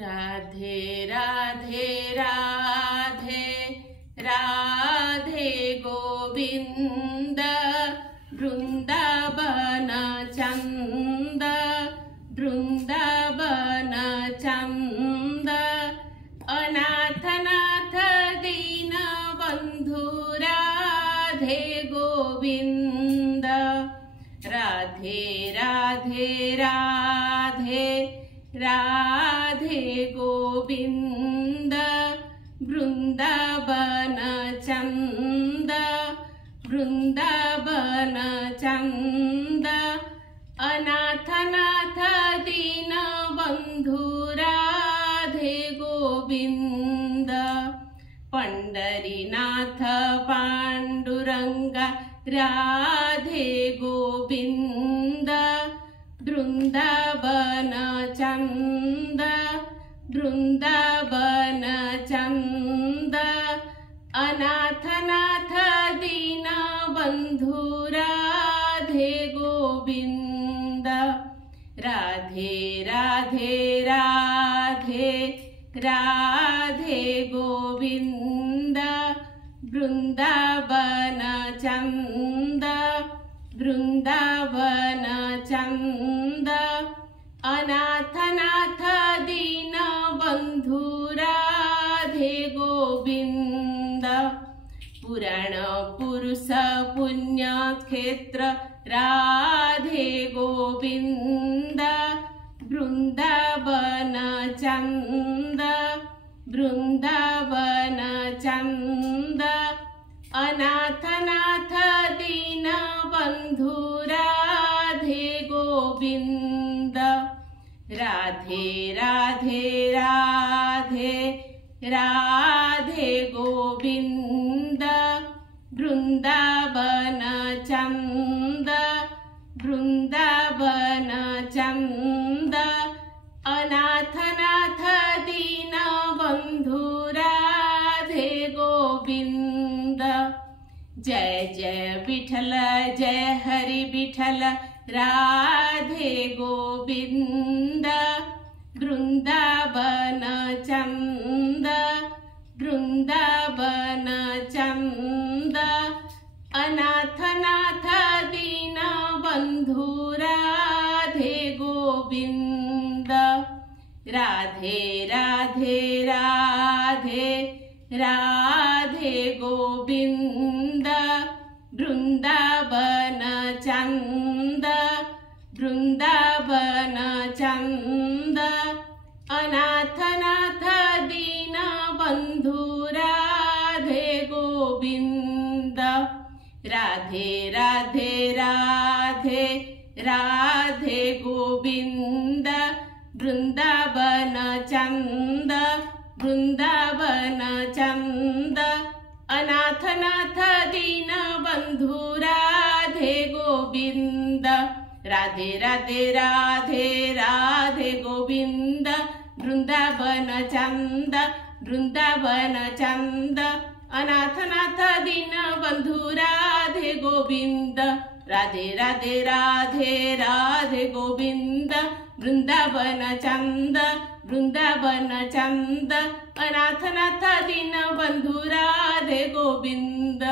राधे राधे राधे राधे गोविंद वृंदावन चंद वृंदावन चंद अनाथनाथ दीन बंधु राधे गोविंद राधे राधे राधे राधे गोविंद वृंदावन चंद वृंदावन चंद अनाथनाथ दीन बंधु राधे गोविंद पंढरीनाथ पांडुरंग राधे गोविंद वृंदावन चंद वृंदावन चंद अनाथनाथ दीन बंधु राधे गोविंद राधे राधे राधे राधे गोविंद वृंदावन चंद वृंदावन चंद अनाथनाथ दीन बंधु राधे गोविंद पुराण पुरुष पुण्य क्षेत्र राधे गोविंद वृंदावन चंद वृंदावन चंद अनाथनाथ दीन बंधु राधे गोविंद राधे राधे राधे राधे गोविंद वृंदावन चंद वृंदावन चंद अनाथनाथ दीन बंधु राधे गोविंद जय जय विठल जय हरि विठल राधे गोविंद वृंदावन चंद वृंदावन चंद अनाथनाथ दीन बंधु राधे गोविंद राधे राधे राधे राधे गोविंद वृंदावन चंद वृंदावन चंद अनाथनाथ दीन बंधु राधे गोविंद राधे राधे राधे राधे गोविंद वृंदावन चंद वृंदावन चंद अनाथनाथ दीन बंधु राधे गोविंद राधे राधे राधे राधे गोविंद वृंदावन चंद वृंदावन चंद अनाथनाथ दीन बंधु राधे गोविंद राधे राधे राधे राधे गोविंद वृंदावन चंद वृंदावन चंद अनाथनाथ दीन बंधु राधे गोविंद।